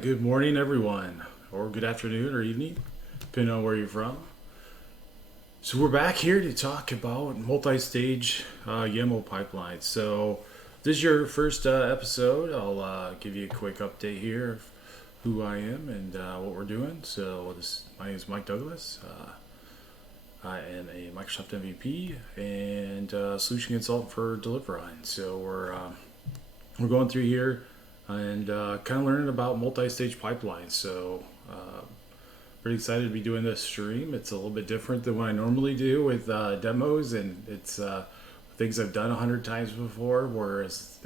right, good morning, everyone, or good afternoon or evening, depending on where you're from. So we're back here to talk about multi-stage YAML pipelines. So this is your first episode. I'll give you a quick update here of who I am and what we're doing. My name is Mike Douglas. I am a Microsoft MVP and solution consultant for Deliverine. So we're going through here and kind of learning about multi-stage pipelines. So pretty excited to be doing this stream. It's a little bit different than what I normally do with demos, and it's things I've done 100 times before. Whereas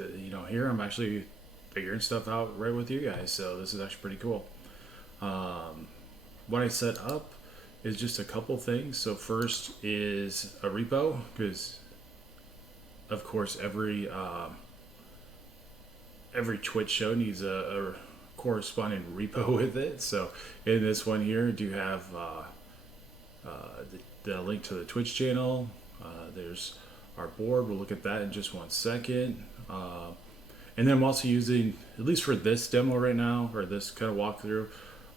here I'm actually figuring stuff out right with you guys. So this is actually pretty cool. What I set up is just a couple things. So first is a repo, because of course every Twitch show needs a corresponding repo with it. So in this one here, I do have the link to the Twitch channel. There's our board. We'll look at that in just 1 second. And then I'm also using, at least for this demo right now, or this kind of walkthrough,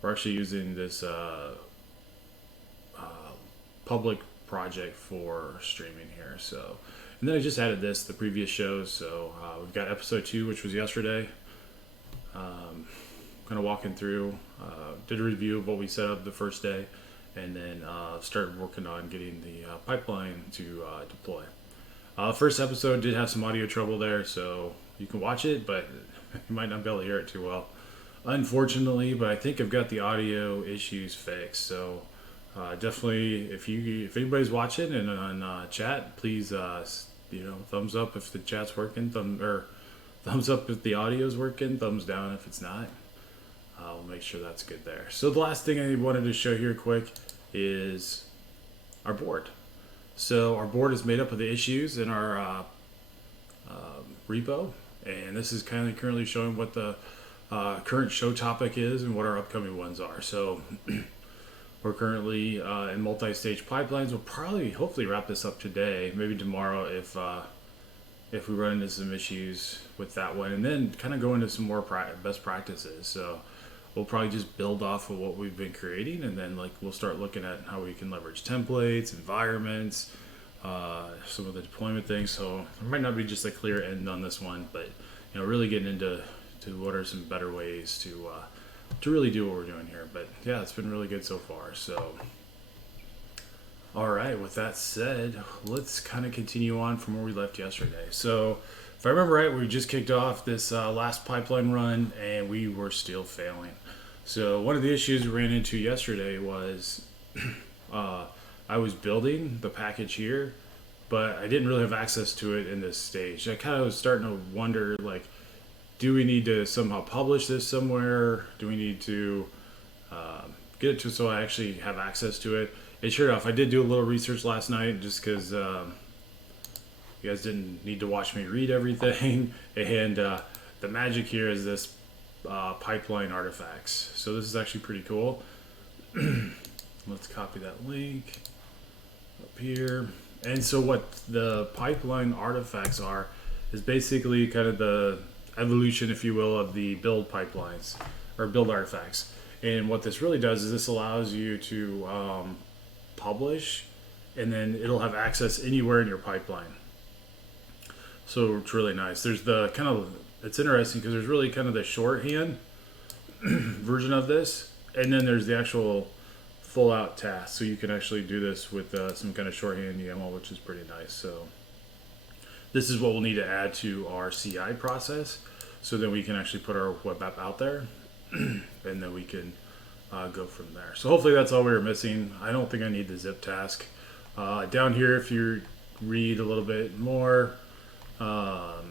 we're actually using this public project for streaming here. So, and then I just added the previous shows. So we've got episode 2, which was yesterday. Kind of walking through, did a review of what we set up the first day, and then started working on getting the pipeline to deploy. First episode did have some audio trouble there, so you can watch it, but you might not be able to hear it too well, unfortunately. But I think I've got the audio issues fixed. So definitely, if anybody's watching and on chat, please thumbs up if the chat's working, thumbs up if the audio's working, thumbs down if it's not. We'll make sure that's good there. So the last thing I wanted to show here quick is our board. So our board is made up of the issues in our repo, and this is kind of currently showing what the current show topic is and what our upcoming ones are. So we're currently in multi-stage pipelines. We'll probably, hopefully, wrap this up today, maybe tomorrow if we run into some issues with that one, and then kind of go into some more best practices. So we'll probably just build off of what we've been creating, and then we'll start looking at how we can leverage templates, environments, some of the deployment things. So there might not be just a clear end on this one, but really getting into what are some better ways to really do what we're doing here. But yeah, it's been really good so far. So all right, with that said, let's kind of continue on from where we left yesterday. So if I remember right, we just kicked off this last pipeline run, and we were still failing. So one of the issues we ran into yesterday was I was building the package here, but I didn't really have access to it in this stage. I kind of was starting to wonder, do we need to somehow publish this somewhere? Do we need to get it to so I actually have access to it? And sure enough, I did do a little research last night, just because you guys didn't need to watch me read everything. And the magic here is this pipeline artifacts. So this is actually pretty cool. Let's copy that link up here. And so what the pipeline artifacts are is basically kind of the evolution, if you will, of the build pipelines or build artifacts. And what this really does is this allows you to publish, and then it'll have access anywhere in your pipeline. So it's really nice. There's the kind of, it's interesting because there's really kind of the shorthand version of this, and then there's the actual full out task. So you can actually do this with some kind of shorthand YAML, which is pretty nice. So this is what we'll need to add to our CI process, so then we can actually put our web app out there, and then we can go from there. So hopefully that's all we were missing. I don't think I need the zip task. Down here, if you read a little bit more, kind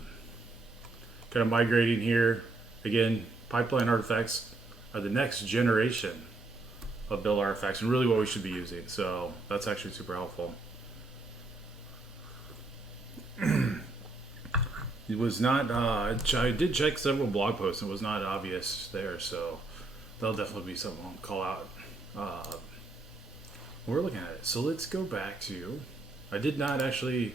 of migrating here, again, pipeline artifacts are the next generation of build artifacts and really what we should be using. So that's actually super helpful. It was not, I did check several blog posts and it was not obvious there, so that'll definitely be something I'll call out. We're looking at it. So let's go back to, I did not actually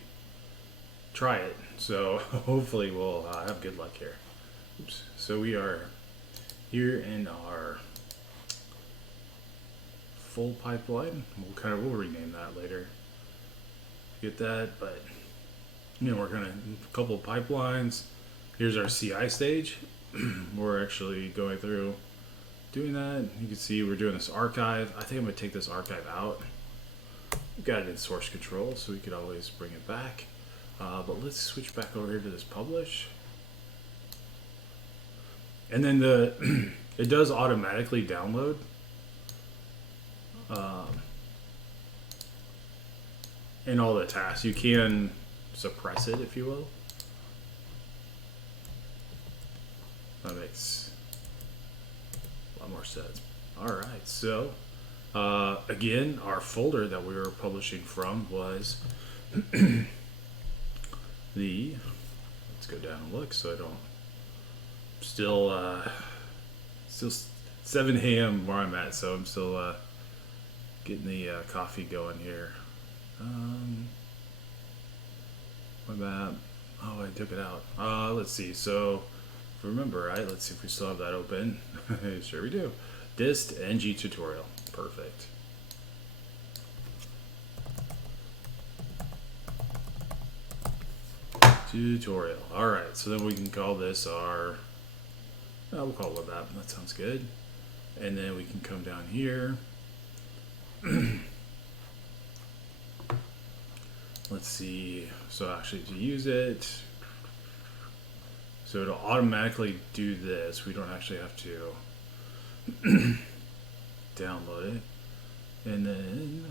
try it, so hopefully we'll have good luck here. Oops. So we are here in our full pipeline. We'll rename that later. Get that, but we're gonna a couple of pipelines. Here's our CI stage. We're actually going through doing that. You can see we're doing this archive. I think I'm gonna take this archive out. We've got it in source control, so we could always bring it back. But let's switch back over here to this publish. And then it does automatically download. And all the tasks. You can suppress it, if you will. That makes a lot more sense. Alright, so again, our folder that we were publishing from was let's go down and look so I don't still 7 a.m. where I'm at, so I'm still getting the coffee going here. My map. Oh, I took it out. Let's see. So remember, right? Let's see if we still have that open. Sure we do. Dist ng tutorial. Perfect. Tutorial. All right. So then we can call this our. We'll call it that. That sounds good. And then we can come down here. Let's see. So actually, to use it, so it'll automatically do this. We don't actually have to download it. And then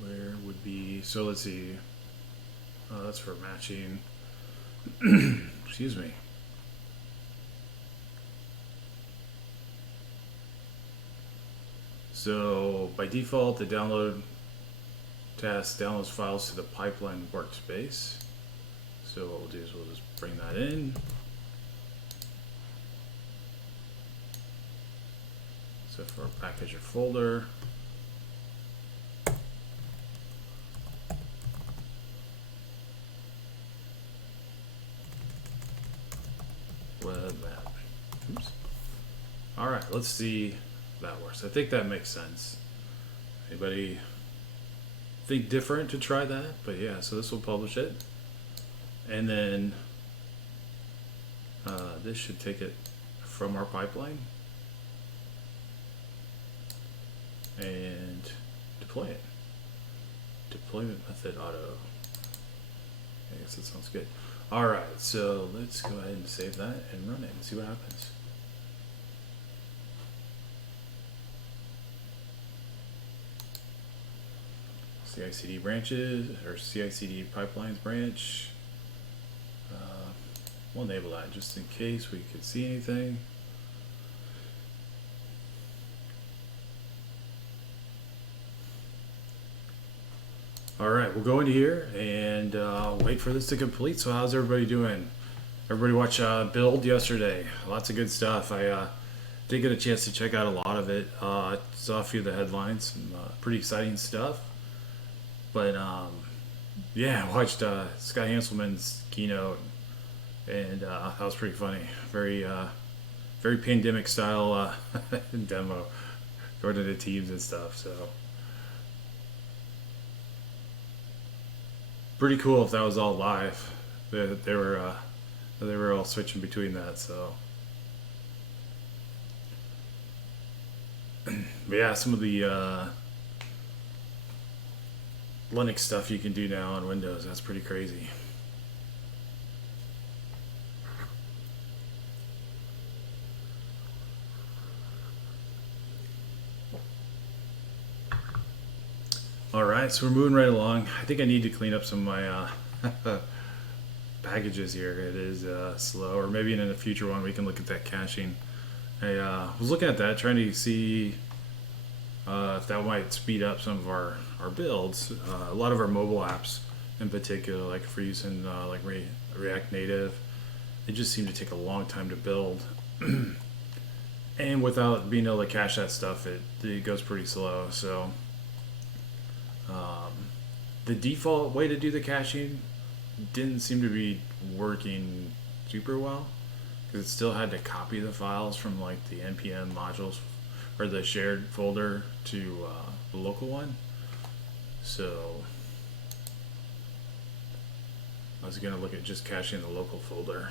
where would be? So let's see. That's for matching. Excuse me. So by default, the download task downloads files to the pipeline workspace. So what we'll do is we'll just bring that in. So for our package or folder, web app. Oops. All right, let's see if that works. I think that makes sense. Anybody think different to try that? But yeah, so this will publish it, and then this should take it from our pipeline and deploy it. Deployment method auto. I guess that sounds good. All right, so let's go ahead and save that and run it and see what happens. CI/CD branches or CI/CD pipelines branch. We'll enable that just in case we could see anything. All right, we'll go into here and wait for this to complete. So how's everybody doing? Everybody watch Build yesterday. Lots of good stuff. I did get a chance to check out a lot of it. Saw a few of the headlines, some pretty exciting stuff. But yeah, I watched Scott Hanselman's keynote, and that was pretty funny. Very pandemic style demo, going to the teams and stuff. So pretty cool if that was all live. They were all switching between that. So but yeah, some of the Linux stuff you can do now on Windows. That's pretty crazy. All right, so we're moving right along. I think I need to clean up some of my packages here. It is slow, or maybe in a future one we can look at that caching. I was looking at that, trying to see if that might speed up some of our builds. A lot of our mobile apps in particular, like if we're using like React Native, they just seem to take a long time to build. And without being able to cache that stuff, it goes pretty slow. So the default way to do the caching didn't seem to be working super well, because it still had to copy the files from like the npm modules or the shared folder to the local one. So I was going to look at just caching the local folder.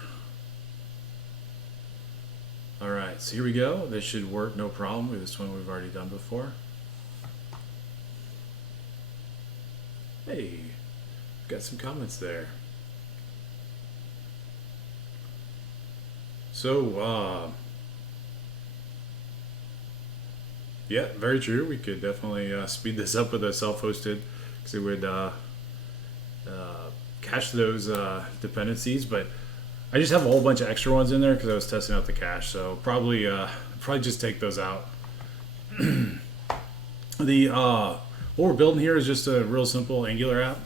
Alright, so here we go. This should work no problem with this one we've already done before. Hey, got some comments there. So, yeah, very true. We could definitely speed this up with a self-hosted, because it would cache those dependencies. But I just have a whole bunch of extra ones in there because I was testing out the cache. So probably just take those out. What we're building here is just a real simple Angular app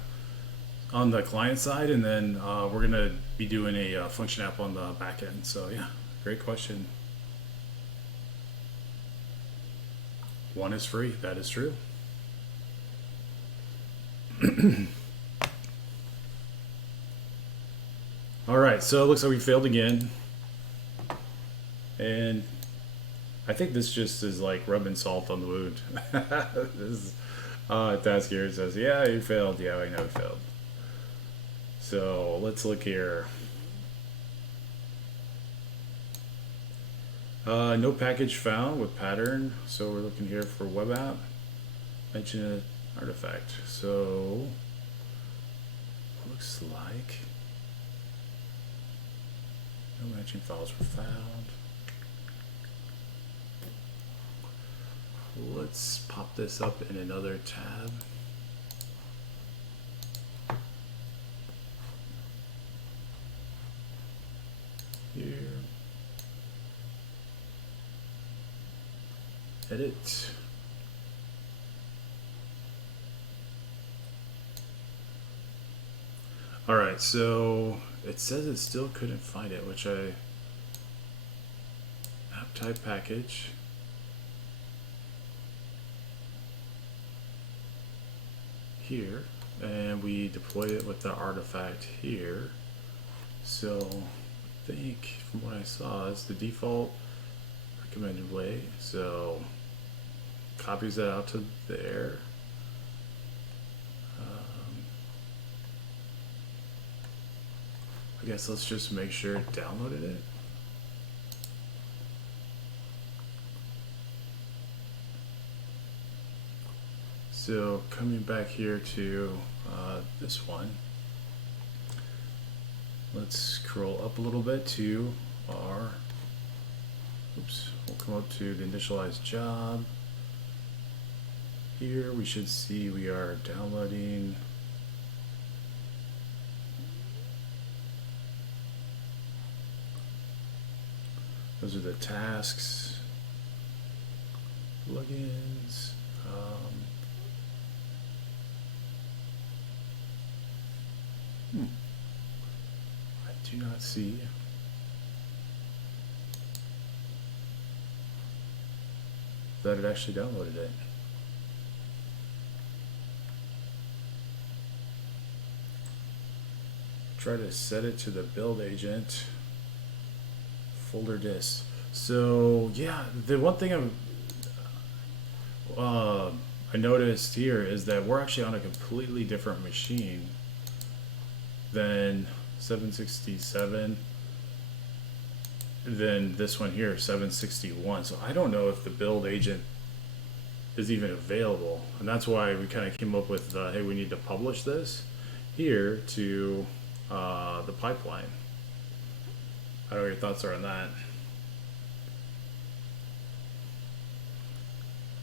on the client side, and then we're gonna be doing a function app on the back end. So yeah, great question. One is free. That is true. All right, so it looks like we failed again, and I think this just is like rubbing salt on the wound. This task here says, yeah, you failed. Yeah, I know you failed. So let's look here. No package found with pattern. So we're looking here for web app. Mention an artifact. So looks like no matching files were found. Let's pop this up in another tab. Here. Edit. All right, so it says it still couldn't find it, which app type package. Here, and we deploy it with the artifact here. So I think from what I saw, it's the default recommended way. So copies that out to there. I guess let's just make sure it downloaded it. So coming back here to this one, let's scroll up a little bit to our, we'll come up to the initialized job. Here we should see we are downloading those are the tasks, plugins. I do not see that it actually downloaded it. Try to set it to the build agent folder dist. So yeah, the one thing I noticed here is that we're actually on a completely different machine than 767 than this one here, 761. So I don't know if the build agent is even available, and that's why we kind of came up with hey, we need to publish this here to the pipeline. I don't know what your thoughts are on that.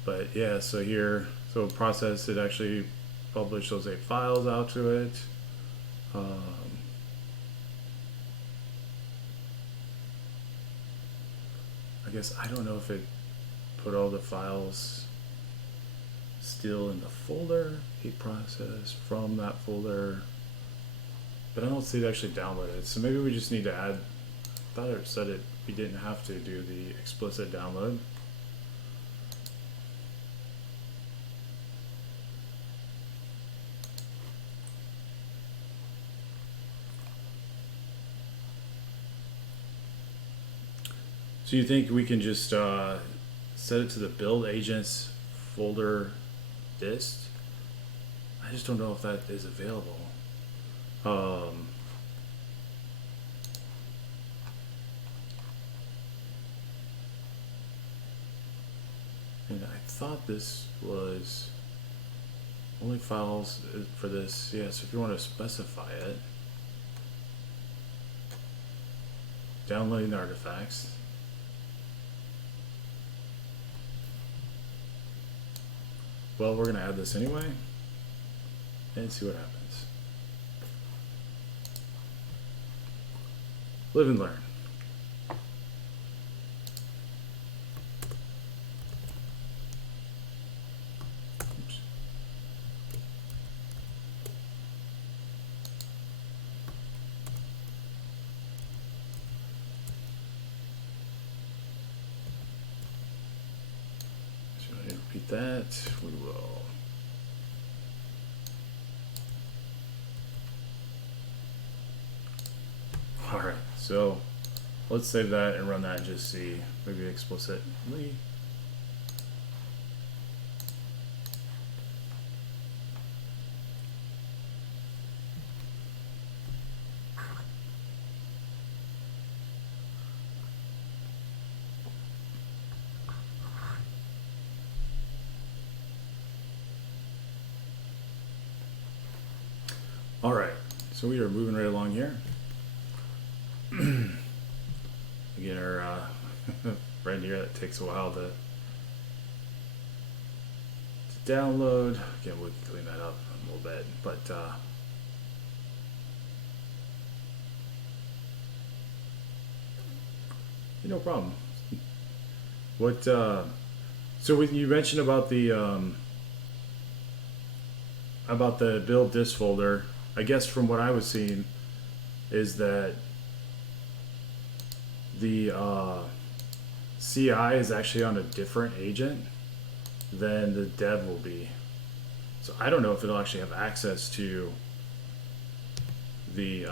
But yeah, so here, so process it actually publish those 8 files out to it. I guess I don't know if it put all the files still in the folder, heat process from that folder, but I don't see it actually downloaded. So maybe we just need to add, I thought it said we didn't have to do the explicit download. So you think we can just set it to the build agents folder dist? I just don't know if that is available. And I thought this was only files for this. Yeah, so if you want to specify it, downloading artifacts. Well, we're going to add this anyway and see what happens. Live and learn. Oops. So I need to repeat that. We will. All right, so let's save that and run that and just see, maybe explicitly. All right, so we are moving right along here. Again, our friend here, that takes a while to download. Again, we can clean that up a little bit, but no problem. What? So when you mentioned about the build dist folder, I guess from what I was seeing is that the CI is actually on a different agent than the dev will be. So I don't know if it'll actually have access to the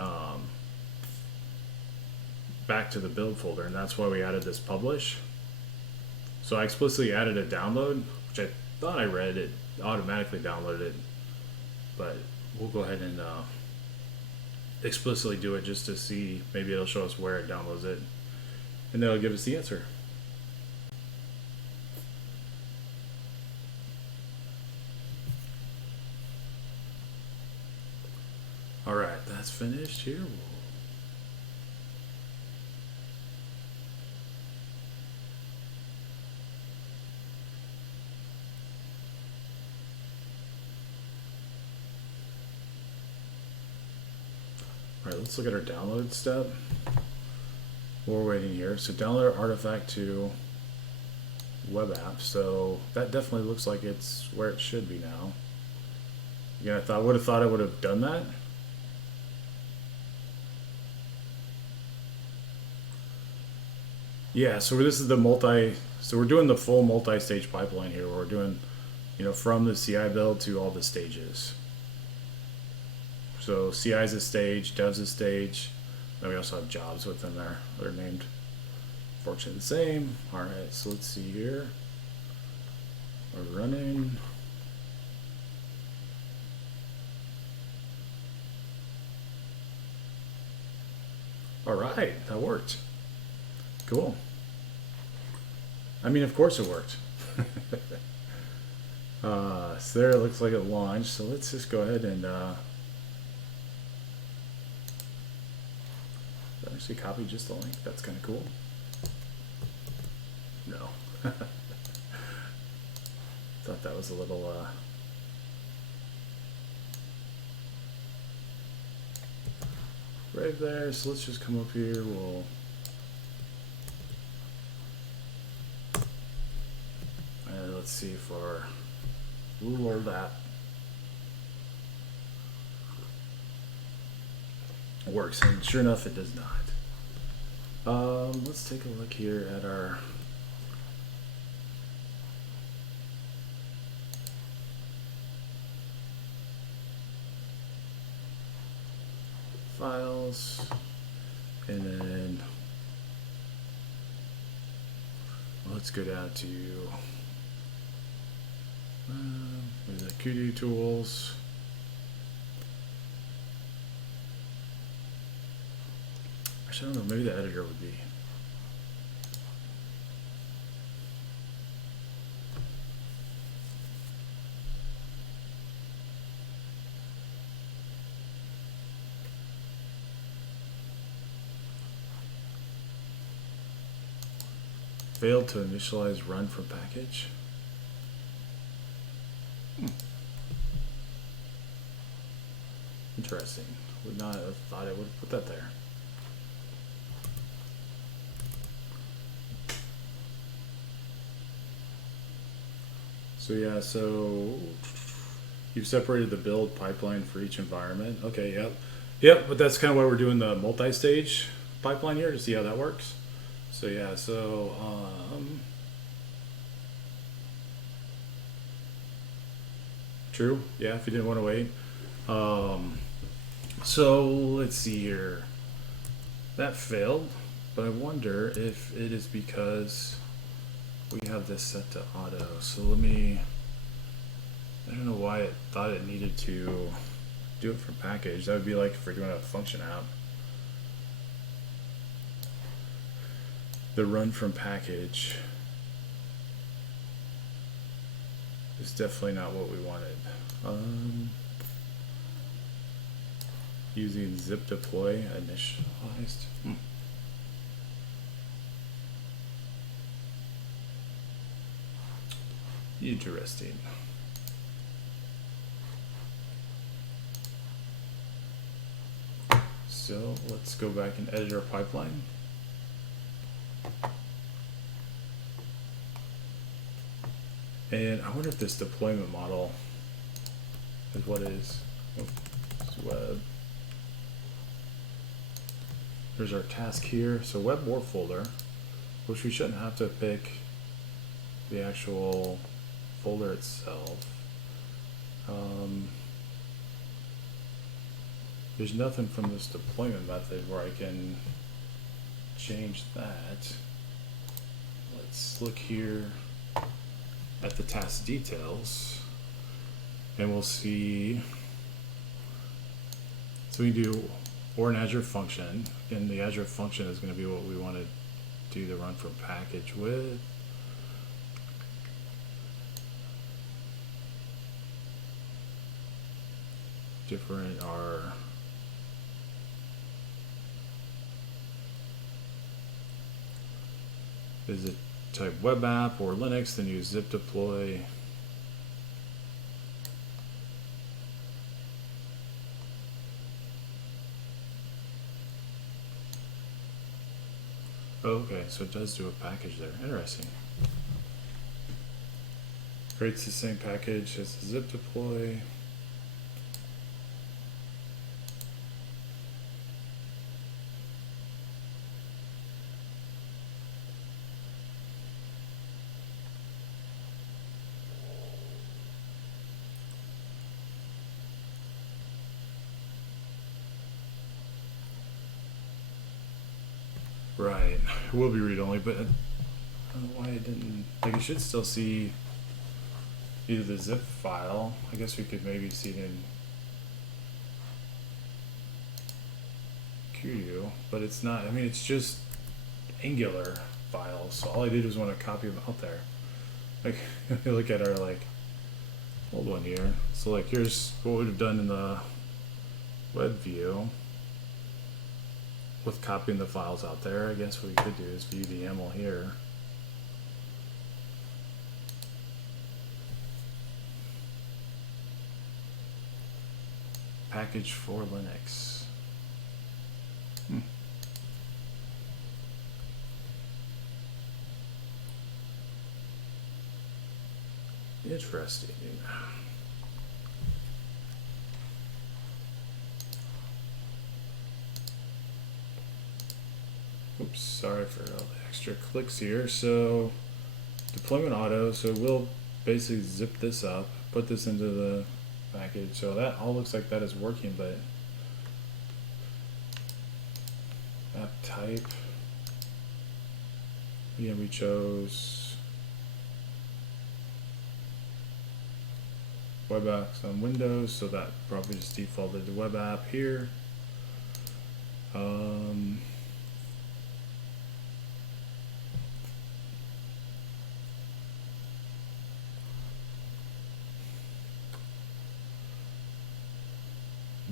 back to the build folder, and that's why we added this publish. So I explicitly added a download, which I thought I read it automatically downloaded it, but we'll go ahead and explicitly do it just to see. Maybe it'll show us where it downloads it, and that'll give us the answer. All right, that's finished here. All right, let's look at our download step. We're waiting here. So download our artifact to web app. So that definitely looks like it's where it should be now. Again, I would have thought I would have done that. Yeah, so this is the so we're doing the full multi-stage pipeline here. Where we're doing, from the CI build to all the stages. So CI is a stage, dev's a stage. Then we also have jobs within there. They're named, fortunately, the same. All right, so let's see here. We're running. All right, that worked. Cool. I mean, of course it worked. So there it looks like it launched. So let's just go ahead and actually copy just the link. That's kind of cool. No. Thought that was a little right there. So let's just come up here. We'll let's see if our little old app works, and sure enough it does not. Let's take a look here at our files, and then let's go down to the Kudu tools. Actually, I don't know, maybe the editor would be. Failed to initialize run from package. Interesting. Would not have thought I would have put that there. So yeah, so you've separated the build pipeline for each environment. Okay, yep, but that's kind of why we're doing the multi-stage pipeline here to see how that works. So yeah, so true. Yeah, if you didn't want to wait. So let's see here. That failed, but I wonder if it is because we have this set to auto. So let me. I don't know why it thought it needed to do it from package. That would be like if we're doing a function app. The run from package is definitely not what we wanted. Using zip deploy initialized. Interesting. So let's go back and edit our pipeline. And I wonder if this deployment model is what is. Oh, it's web. There's our task here. So web more folder, which we shouldn't have to pick the actual folder itself. There's nothing from this deployment method where I can change that. Let's look here at the task details and we'll see. So we do or an Azure function, and the Azure function is going to be what we want to do the run from package with. Different are is it type web app or Linux, then use zip deploy. Oh, okay, so it does do a package there. Interesting. Creates the same package as the zip deploy. Right, it will be read-only, but I don't know why it didn't. Like, you should still see either the zip file. I guess we could maybe see it in Kudu, but it's not. I mean, it's just Angular files. So all I did was want to copy them out there. Like, look at our old one here. So like, here's what we'd have done in the web view. With copying the files out there, I guess what we could do is view the YAML here. Package for Linux. Interesting. Oops, sorry for all the extra clicks here. So deployment auto, so we'll basically zip this up, put this into the package. So that all looks like that is working, but app type, yeah, we chose web apps on Windows, so that probably just defaulted to web app here.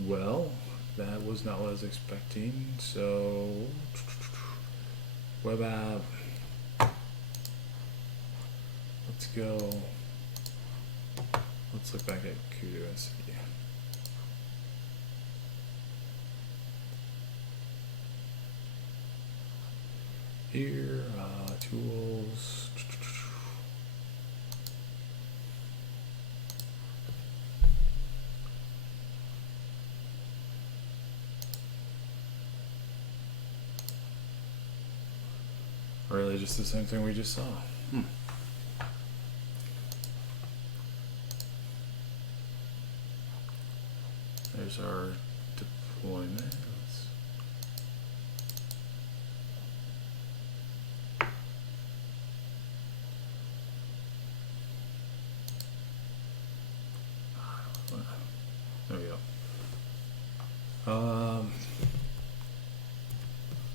Well, that was not what I was expecting. So web app. Let's go. Let's look back at Kudu and see. Here, tools. Really just the same thing we just saw. There's our deployment. There we go.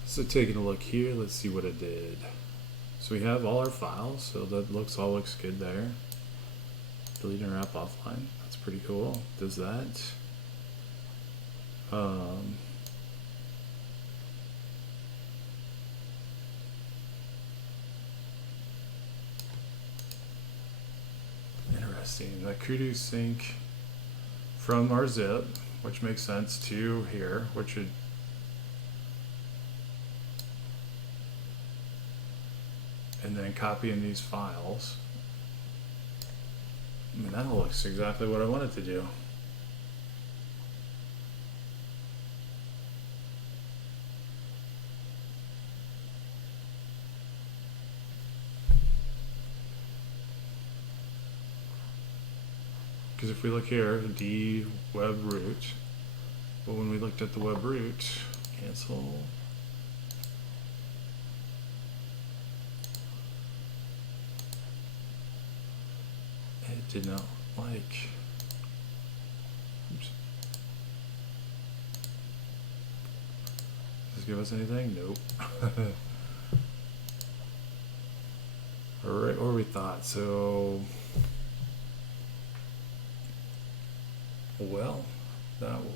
So taking a look here, let's see what it did. So we have all our files, so that all looks good there. Deleting our app offline, that's pretty cool. Does that. Interesting. The Kudu sync from our zip, which makes sense, to here, which would and then copying these files. I mean, that looks exactly what I wanted to do. Because if we look here, D web root, but when we looked at the web root, cancel. It did not like. Oops. Does this give us anything? Nope. Alright, or we thought. So, well, that will.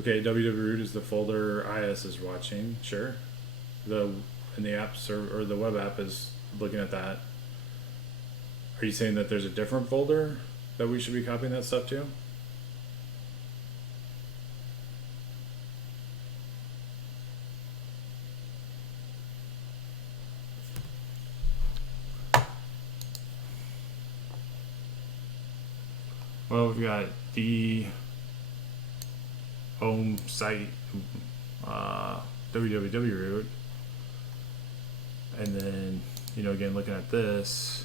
Okay, www is the folder IS is watching. Sure, and the app server or the web app is looking at that. Are you saying that there's a different folder that we should be copying that stuff to? Well, we've got the home site www root, and then again looking at this,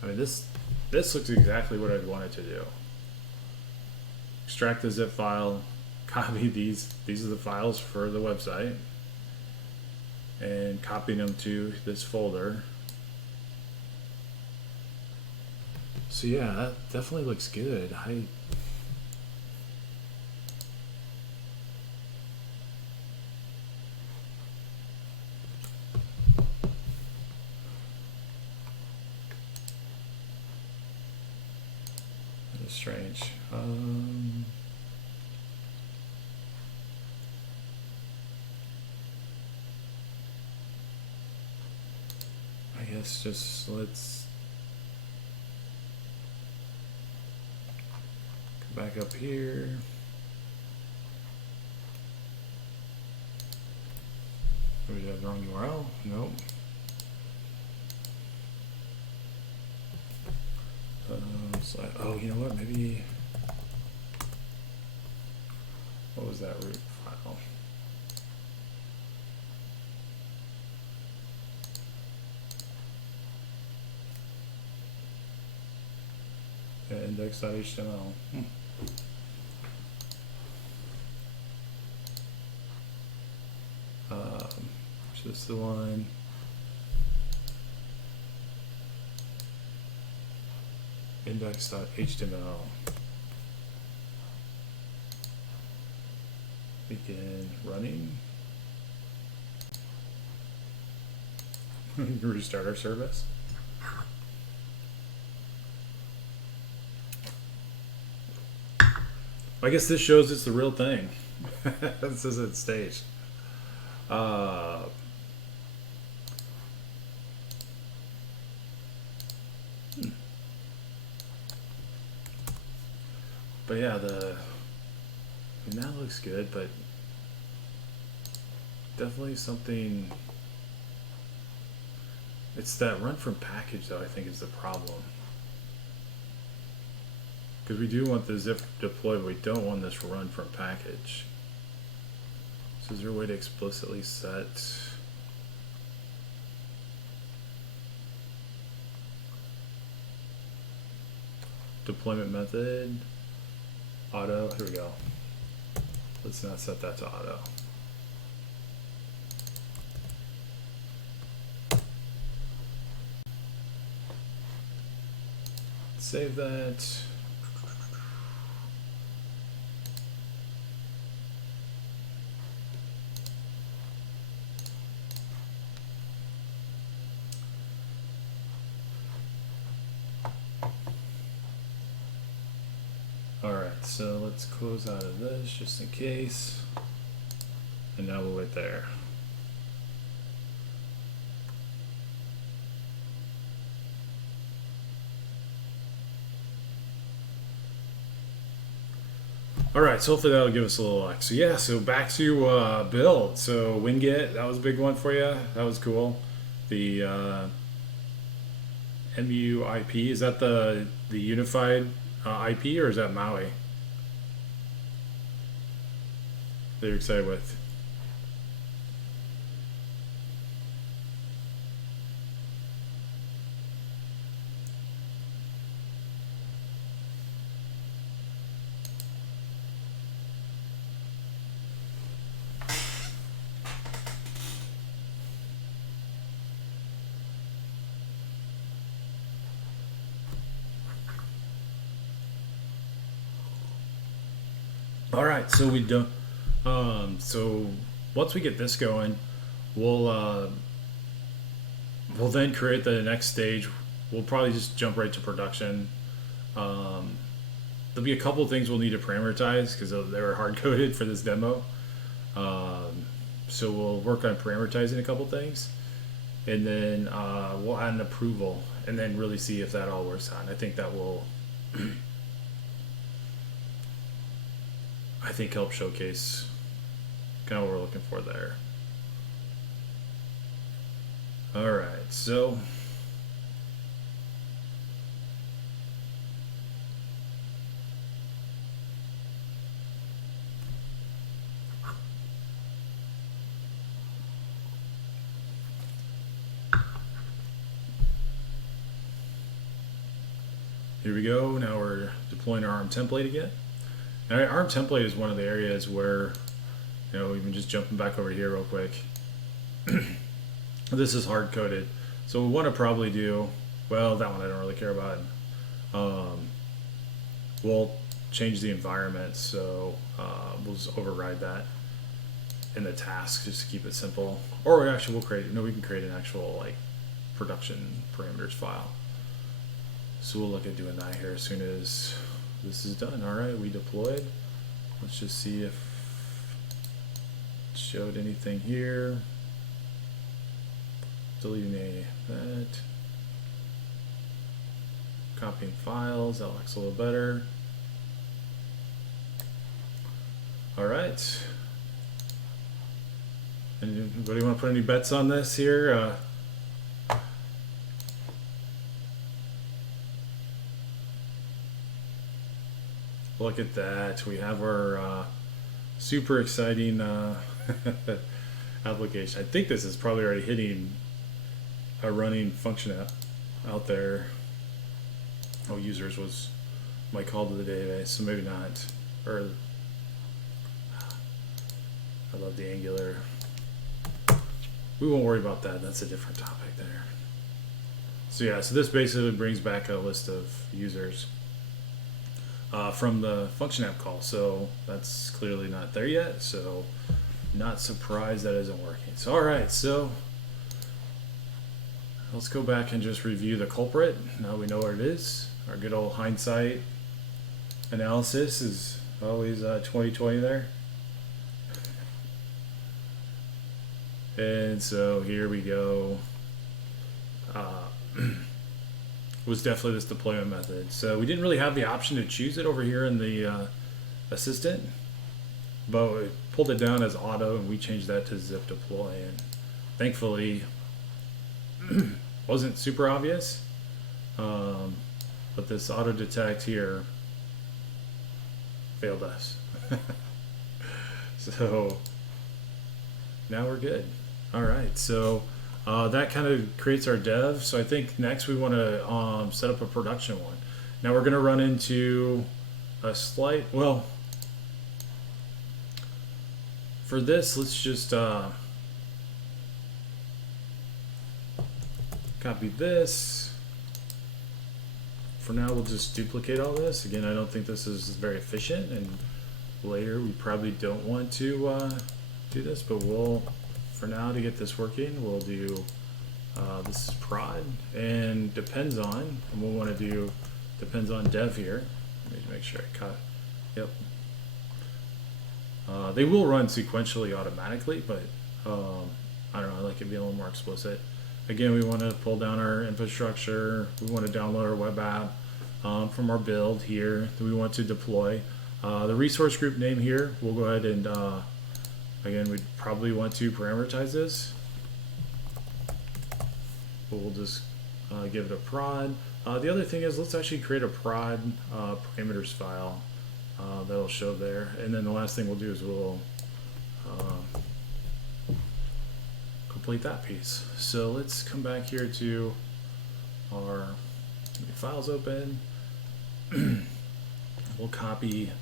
I mean this looks exactly what I'd want it to do. Extract the zip file, copy these are the files for the website, and copying them to this folder. So yeah, that definitely looks good. That is strange. I guess just let's back up here. Do we have the wrong URL? Nope. Oh, you know what? Maybe. What was that root file? Yeah, index.html. Is this the one? Index.html. Begin running. Restart our service. I guess this shows it's the real thing. This isn't staged. But yeah, that looks good, but definitely something. It's that run from package though, I think, is the problem. Because we do want the zip deploy, but we don't want this run from package. So is there a way to explicitly set deployment method, auto? Here we go. Let's not set that to auto. Save that. Alright, so let's close out of this just in case. And now we'll wait there. Alright, so hopefully that'll give us a little luck. So yeah, so back to build. So Winget, that was a big one for you. That was cool. The MUIP, is that the unified IP, or is that Maui that you're excited with? All right, so we don't. So once we get this going, we'll then create the next stage. We'll probably just jump right to production. There'll be a couple of things we'll need to parameterize because they were hard coded for this demo. So we'll work on parameterizing a couple things, and then we'll add an approval, and then really see if that all works out. And I think that will. I think help showcase kind of what we're looking for there. All right, so here we go. Now we're deploying our ARM template again. Now, ARM template is one of the areas where, even just jumping back over here real quick. This is hard coded, so we want to probably do, well, that one I don't really care about. We'll change the environment, so we'll just override that in the task just to keep it simple. Or actually, we can create an actual production parameters file. So we'll look at doing that here as soon as this is done. All right, we deployed. Let's just see if it showed anything here. Deleting that. Copying files, that looks a little better. All right. Anybody want to put any bets on this here? Look at that. We have our super exciting application. I think this is probably already hitting a running function out there. Oh, users was my call to the database, so maybe not. Or I love the Angular we won't worry about that. That's a different topic there. So yeah, so this basically brings back a list of users from the function app call. So that's clearly not there yet. So not surprised that isn't working. So all right, so let's go back and just review the culprit. Now we know what it is. Our good old hindsight analysis is always 2020 there. And so here we go. Was definitely this deployment method. So we didn't really have the option to choose it over here in the assistant, but we pulled it down as auto and we changed that to zip deploy. And thankfully, wasn't super obvious, but this auto detect here failed us. So now we're good. All right, so that kind of creates our dev. So I think next we want to set up a production one. Now we're going to run into a slight, well, for this, let's just copy this. For now, we'll just duplicate all this. Again, I don't think this is very efficient, and later we probably don't want to do this, but we'll, for now, to get this working, we'll do this is prod and depends on, and we'll want to do depends on dev here. Let me make sure I cut. Yep. They will run sequentially automatically, but I don't know, I like it to be a little more explicit. Again, we want to pull down our infrastructure. We want to download our web app from our build here that we want to deploy. The resource group name here, we'll go ahead and again, we'd probably want to parameterize this. But we'll just give it a prod. The other thing is, let's actually create a prod parameters file that'll show there. And then the last thing we'll do is we'll complete that piece. So let's come back here to our files open. We'll copy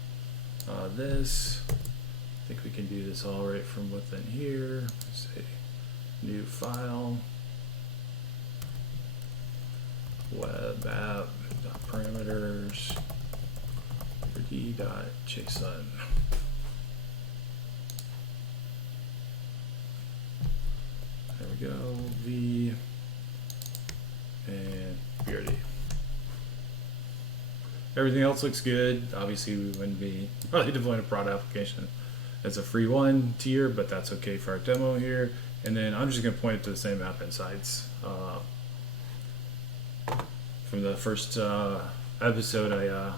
this. I think we can do this all right from within here. Say new file, web app parameters d.json. There we go, v and brd. Everything else looks good. Obviously, we wouldn't be probably deploying a prod application as a free one tier, but that's okay for our demo here. And then I'm just going to point it to the same app insights. From the first episode, I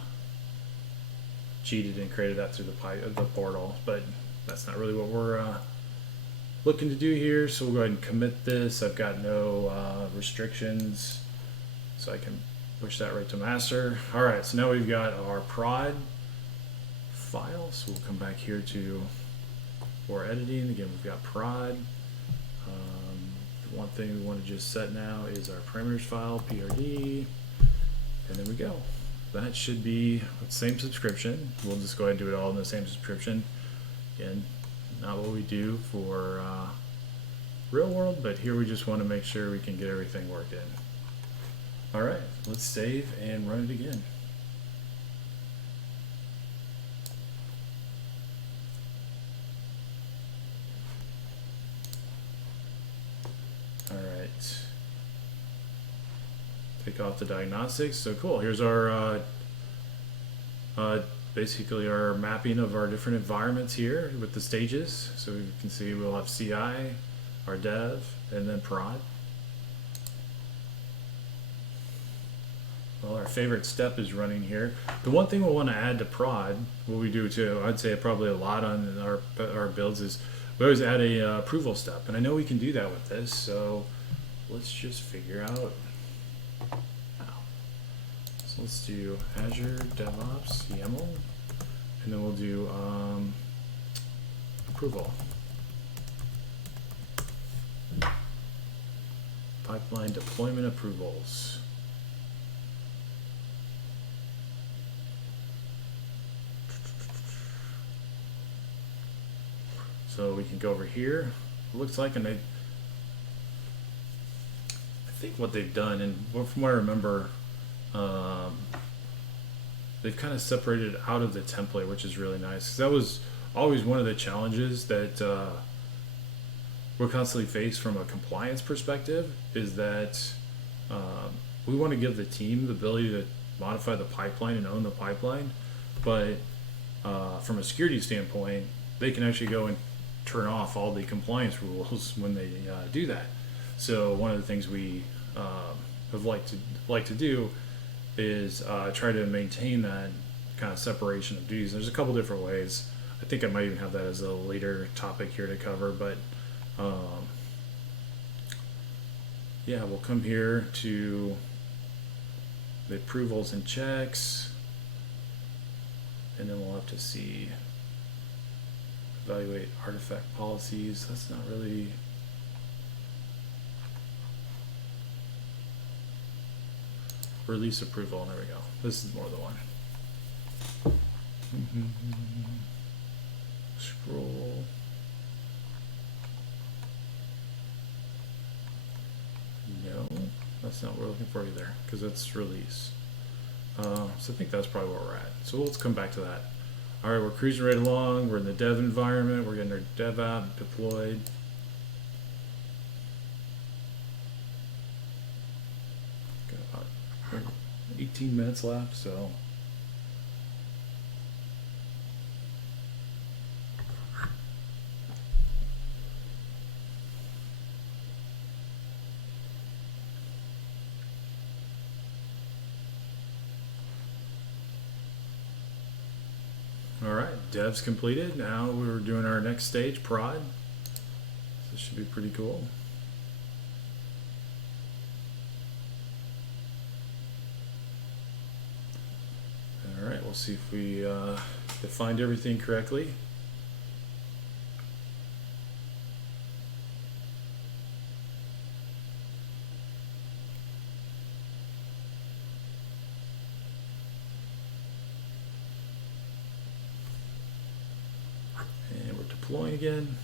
cheated and created that through the portal, but that's not really what we're looking to do here. So we'll go ahead and commit this. I've got no restrictions, so I can push that right to master. All right, so now we've got our prod file. So we'll come back here to for editing. Again, we've got prod. The one thing we want to just set now is our parameters file, prd, and there we go. That should be the same subscription. We'll just go ahead and do it all in the same subscription. Again, not what we do for real world, but here we just want to make sure we can get everything working. All right, let's save and run it again. All right, take off the diagnostics. So cool, here's our basically our mapping of our different environments here with the stages. So you can see we'll have CI, our dev, and then prod. Well, our favorite step is running here. The one thing we'll want to add to prod, what we do too, I'd say probably a lot on our builds, is we always add a approval step. And I know we can do that with this, so let's just figure out how. So let's do Azure DevOps YAML, and then we'll do approval. Pipeline deployment approvals. So we can go over here. It looks like, and think what they've done, and from what I remember, they've kind of separated out of the template, which is really nice. 'Cause that was always one of the challenges that we're constantly faced from a compliance perspective, is that we want to give the team the ability to modify the pipeline and own the pipeline, but from a security standpoint, they can actually go and turn off all the compliance rules when they do that. So one of the things we have like to do is try to maintain that kind of separation of duties. There's a couple different ways. I think I might even have that as a later topic here to cover, but yeah, we'll come here to the approvals and checks, and then we'll have to see evaluate artifact policies. That's not really release approval. There we go. This is more the one. Scroll. No, that's not what we're looking for either, because that's release. So I think that's probably where we're at. So let's come back to that. All right, we're cruising right along. We're in the dev environment. We're getting our dev app deployed. Got about 18 minutes left, so. All right, dev's completed. Now we're doing our next stage, prod. This should be pretty cool. All right, we'll see if we defined everything correctly. Deploying again.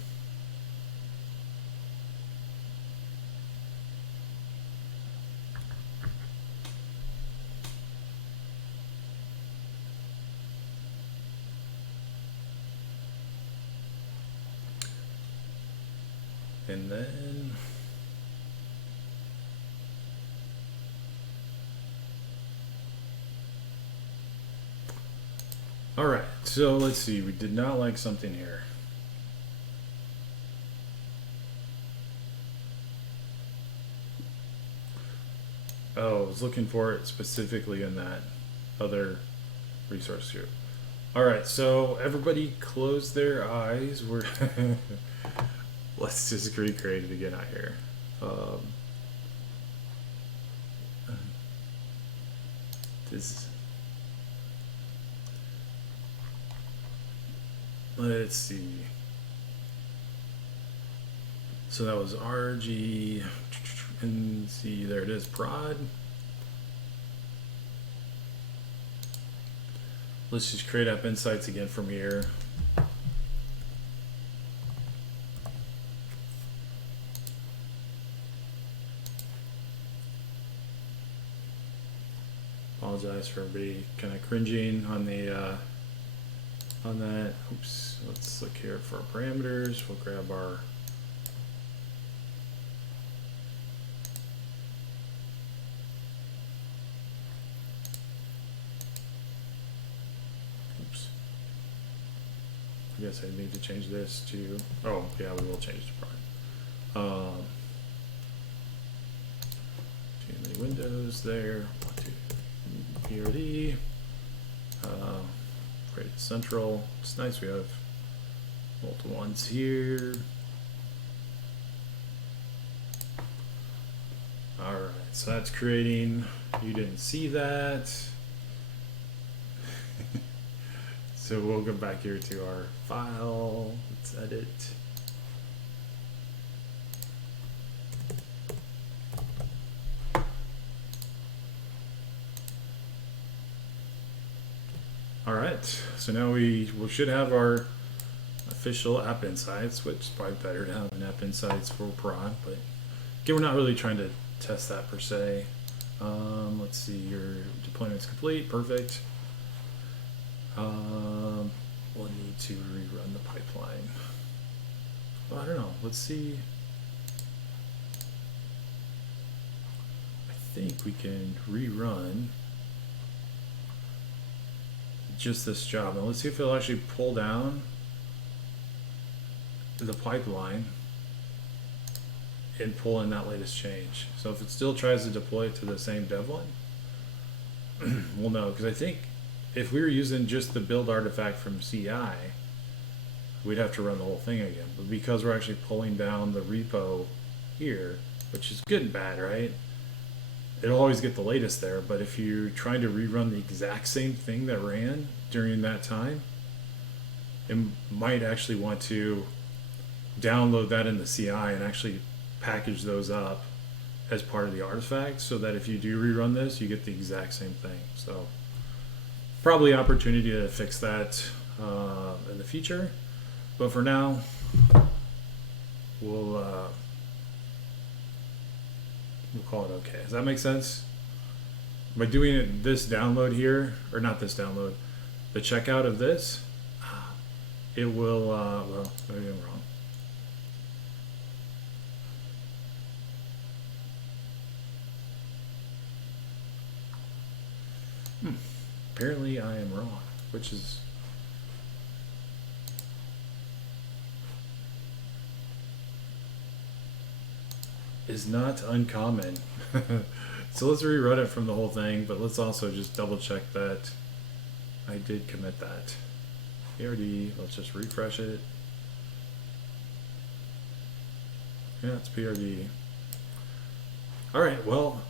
And then all right, so let's see, we did not like something here. Oh, I was looking for it specifically in that other resource here. All right, so everybody close their eyes. We're let's just recreate it again out here. Let's see. So that was RG. And see, there it is, prod. Let's just create App Insights again from here. Apologize for everybody kind of cringing on the on that. Oops. Let's look here for our parameters. We'll grab our I guess I need to change this to, oh yeah, we will change to prime. Too many windows there. PRD. Create central. It's nice we have multiple ones here. All right, so that's creating. You didn't see that. So we'll go back here to our file. Let's edit. All right, so now we should have our official App Insights, which is probably better to have an App Insights for prod, but again, we're not really trying to test that per se. Let's see, your deployment's complete, perfect. We'll need to rerun the pipeline. Well, I don't know, let's see. I think we can rerun just this job. Now let's see if it'll actually pull down the pipeline and pull in that latest change. So if it still tries to deploy it to the same dev line, we'll know. Because I think if we were using just the build artifact from CI, we'd have to run the whole thing again. But because we're actually pulling down the repo here, which is good and bad, right? It'll always get the latest there, but if you're trying to rerun the exact same thing that ran during that time, it might actually want to download that in the CI and actually package those up as part of the artifact, so that if you do rerun this, you get the exact same thing. So probably opportunity to fix that in the future, but for now we'll call it okay. Does that make sense? By doing it, this download here, or not this download, the checkout of this, it will, well, maybe I'm wrong. Apparently I am wrong, which is not uncommon. So let's rerun it from the whole thing, but let's also just double check that I did commit that. PRD, let's just refresh it. Yeah, it's PRD. All right, well,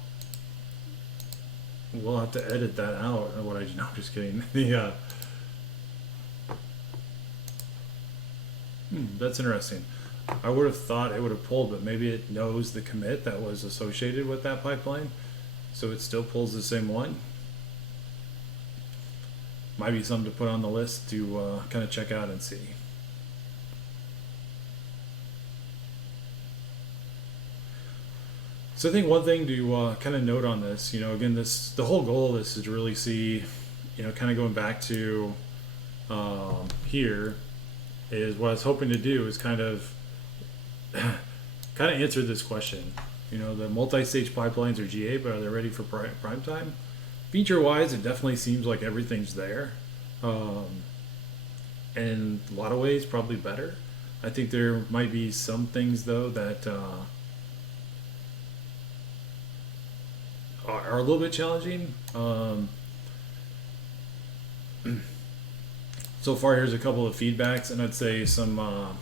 we'll have to edit that out. What I no, I'm just kidding. The that's interesting. I would have thought it would have pulled, but maybe it knows the commit that was associated with that pipeline, so it still pulls the same one. Might be something to put on the list to kind of check out and see. So I think one thing to kind of note on this, you know, again, the whole goal of this is to really see, you know, kind of going back to here, is what I was hoping to do is kind of answer this question. You know, the multi-stage pipelines are GA, but are they ready for prime time? Feature-wise, it definitely seems like everything's there. And in a lot of ways, probably better. I think there might be some things, though, that are a little bit challenging. So far, here's a couple of feedbacks, and I'd say some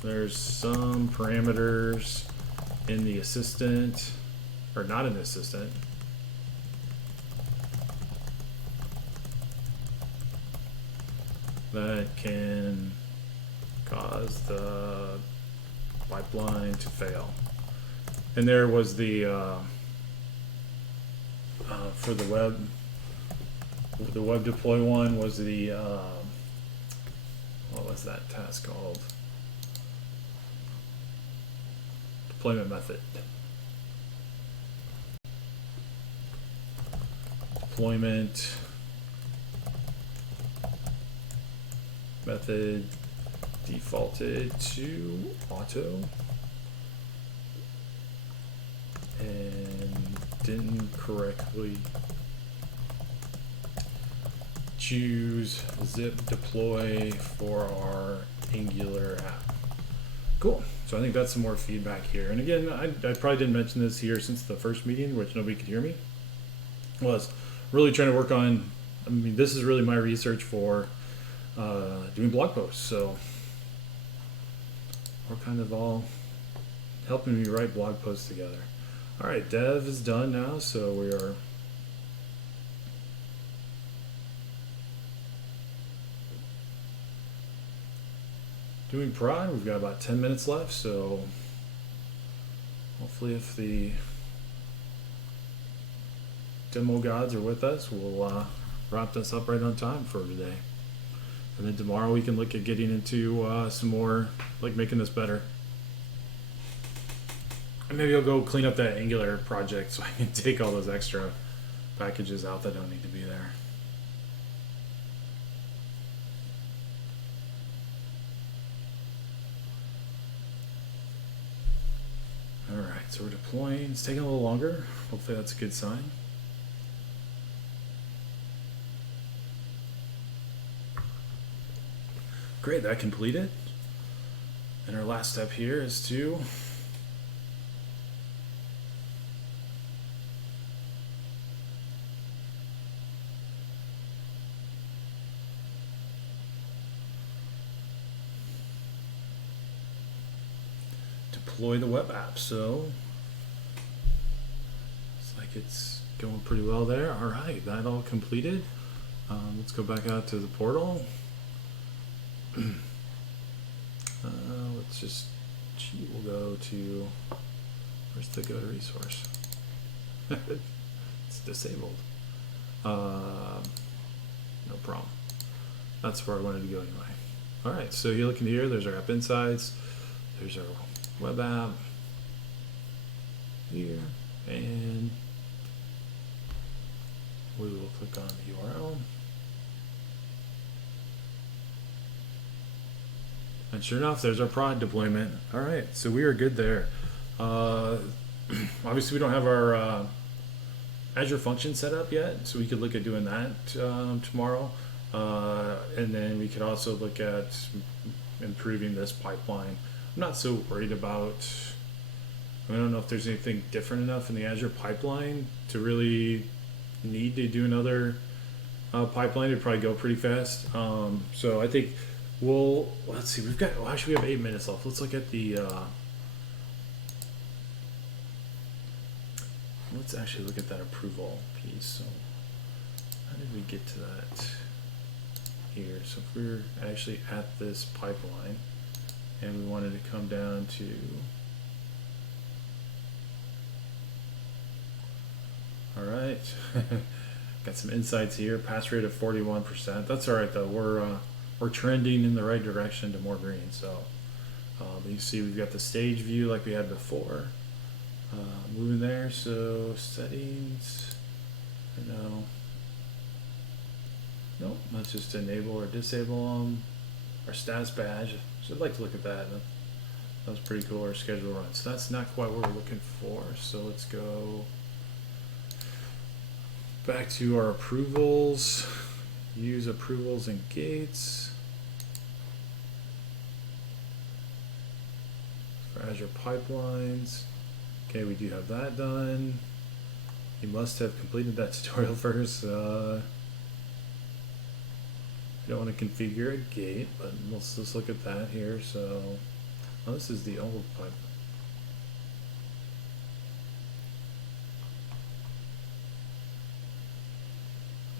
there's some parameters in the assistant, or not in the assistant, that can cause the pipeline to fail. And there was the for the web deploy one was the what was that task called? Deployment method. Deployment method defaulted to auto and didn't correctly choose zip deploy for our Angular app. Cool. So I think that's some more feedback here. And again, I probably didn't mention this here since the first meeting, which nobody could hear me, was really trying to work on, I mean, this is really my research for doing blog posts. So we're kind of all helping me write blog posts together. All right, dev is done now, so we are doing prod. We've got about 10 minutes left, so hopefully if the demo gods are with us, we'll wrap this up right on time for today. And then tomorrow we can look at getting into some more, like making this better. And maybe I'll go clean up that Angular project so I can take all those extra packages out that don't need to be there. All right, so we're deploying. It's taking a little longer. Hopefully that's a good sign. Great, that completed. And our last step here is to deploy the web app. So it's like it's going pretty well there. All right, that all completed. Let's go back out to the portal. Let's just, we'll go to, where's the go to resource? It's disabled. No problem. That's where I wanted to go anyway. All right, so you look in here, there's our app insights, there's our web app here, and we will click on the URL. And sure enough, there's our prod deployment. All right, so we are good there. Obviously, we don't have our Azure function set up yet, so we could look at doing that tomorrow. And then we could also look at improving this pipeline. I'm not so worried about, I don't know if there's anything different enough in the Azure pipeline to really need to do another pipeline. It'd probably go pretty fast. So I think let's see, actually we have 8 minutes left. Let's look at the, let's actually look at that approval piece. So how did we get to that here? So if we're actually at this pipeline and we wanted to come down to, all right, got some insights here, pass rate of 41%. That's all right though, we're trending in the right direction to more green. So you see we've got the stage view like we had before, moving there. So settings, nope, let's just enable or disable them. Our status badge, so I'd like to look at that. That was pretty cool. Our schedule run, so that's not quite what we're looking for. So let's go back to our approvals, use approvals and gates for Azure pipelines. Okay, we do have that done. You must have completed that tutorial first. You don't want to configure a gate, but let's just look at that here. So, this is the old pipe.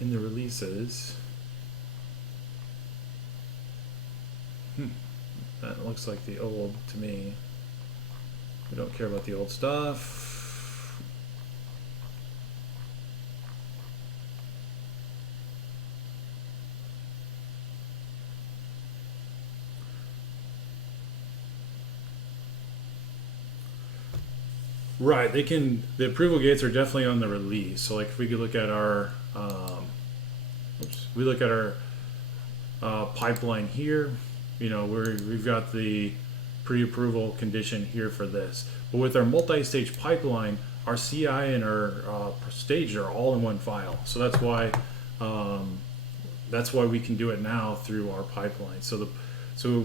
In the releases, that looks like the old to me. We don't care about the old stuff. Right, the approval gates are definitely on the release. So like if we could look at our, we look at our pipeline here, we've got the pre-approval condition here for this. But with our multi-stage pipeline, our CI and our stage are all in one file. So that's why we can do it now through our pipeline. So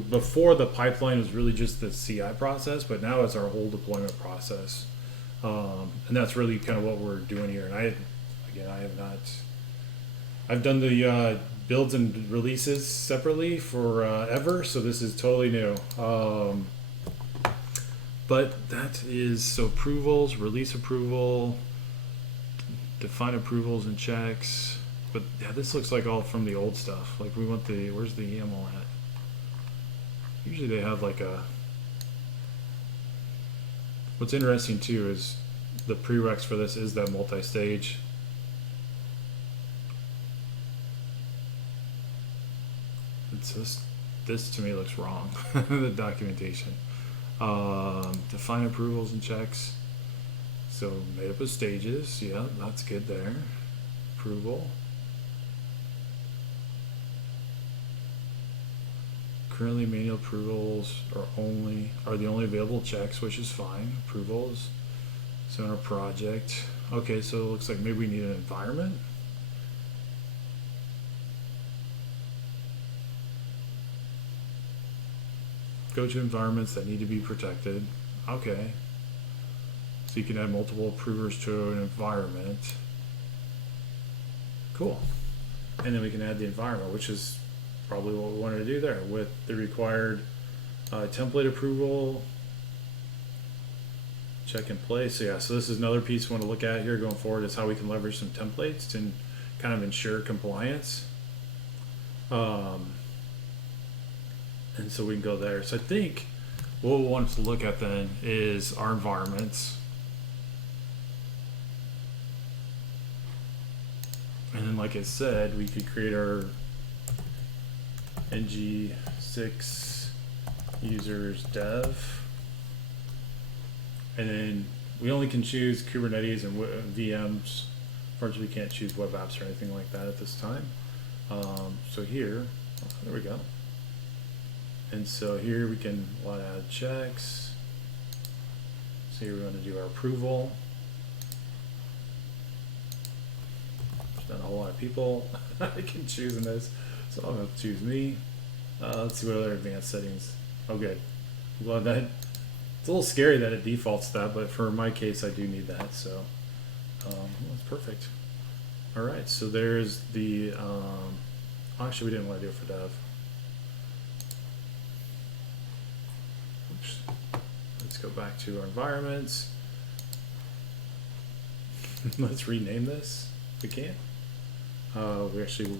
before the pipeline was really just the CI process, but now it's our whole deployment process. And that's really kind of what we're doing here. And I've done the builds and releases separately for ever, so this is totally new. But that is, so approvals, release approval, define approvals and checks. But yeah, this looks like all from the old stuff. Like we want where's the YAML at? Usually they have like what's interesting too is the prereqs for this is that multi-stage. It's just, this to me looks wrong, the documentation. Define approvals and checks. So made up of stages. Yeah, that's good there. Approval. Currently manual approvals are the only available checks, which is fine. Approvals. So in our project. Okay, so it looks like maybe we need an environment. Go to environments that need to be protected. Okay. So you can add multiple approvers to an environment. Cool. And then we can add the environment, which is probably what we wanted to do there with the required template approval. Check in place. So yeah, so this is another piece we want to look at here going forward, is how we can leverage some templates to kind of ensure compliance. And so we can go there. So I think what we want to look at then is our environments. And then like I said, we could create our ng6 users dev. And then we only can choose Kubernetes and VMs. Unfortunately, we can't choose web apps or anything like that at this time. So here, there we go. And so here we can add checks. So here we want to do our approval. There's not a whole lot of people I can choose in this, so I'm going to choose me. Let's see what other advanced settings. Oh, good. I'm glad that. It's a little scary that it defaults to that, but for my case, I do need that. So that's perfect. All right, so there's the. Actually, we didn't want to do it for dev. Oops. Let's go back to our environments. Let's rename this if we can. We actually.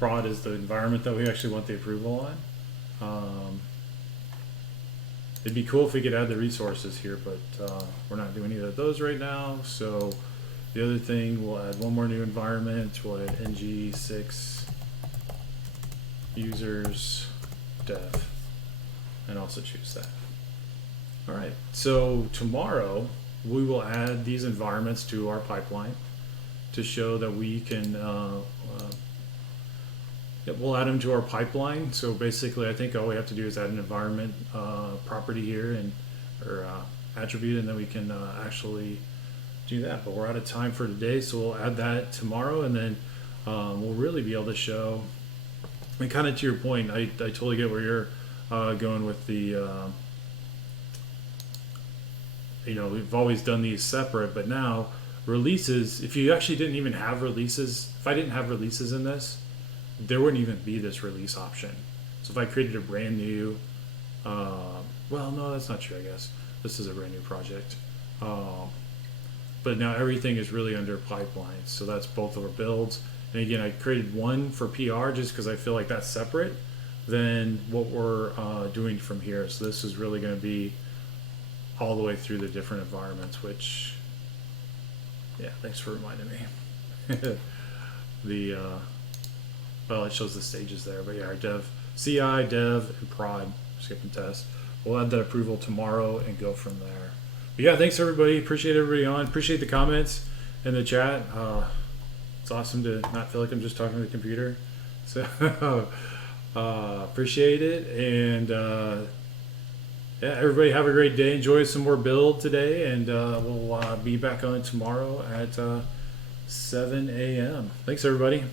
Prod is the environment that we actually want the approval on. It'd be cool if we could add the resources here, but we're not doing either of those right now. So the other thing, we'll add one more new environment. We'll add ng6 users dev, and also choose that. All right, so tomorrow we will add these environments to our pipeline to show that we can we'll add them to our pipeline. So basically, I think all we have to do is add an environment property here or attribute, and then we can actually do that. But we're out of time for today, so we'll add that tomorrow, and then we'll really be able to show. And kind of to your point, I totally get where you're going with the. We've always done these separate, but now releases. If you actually didn't even have releases, if I didn't have releases in this, there wouldn't even be this release option. So if I created a brand new, well, no, that's not true, I guess. This is a brand new project. But now everything is really under pipelines. So that's both of our builds. And again, I created one for PR just because I feel like that's separate than what we're doing from here. So this is really going to be all the way through the different environments, which, yeah, thanks for reminding me. Well, it shows the stages there, but yeah, our dev, CI, dev, and prod, skipping test. We'll add that approval tomorrow and go from there. But yeah, thanks everybody. Appreciate everybody on. Appreciate the comments in the chat. It's awesome to not feel like I'm just talking to the computer. So appreciate it. And yeah, everybody have a great day. Enjoy some more build today, and we'll be back on tomorrow at 7 a.m. Thanks everybody.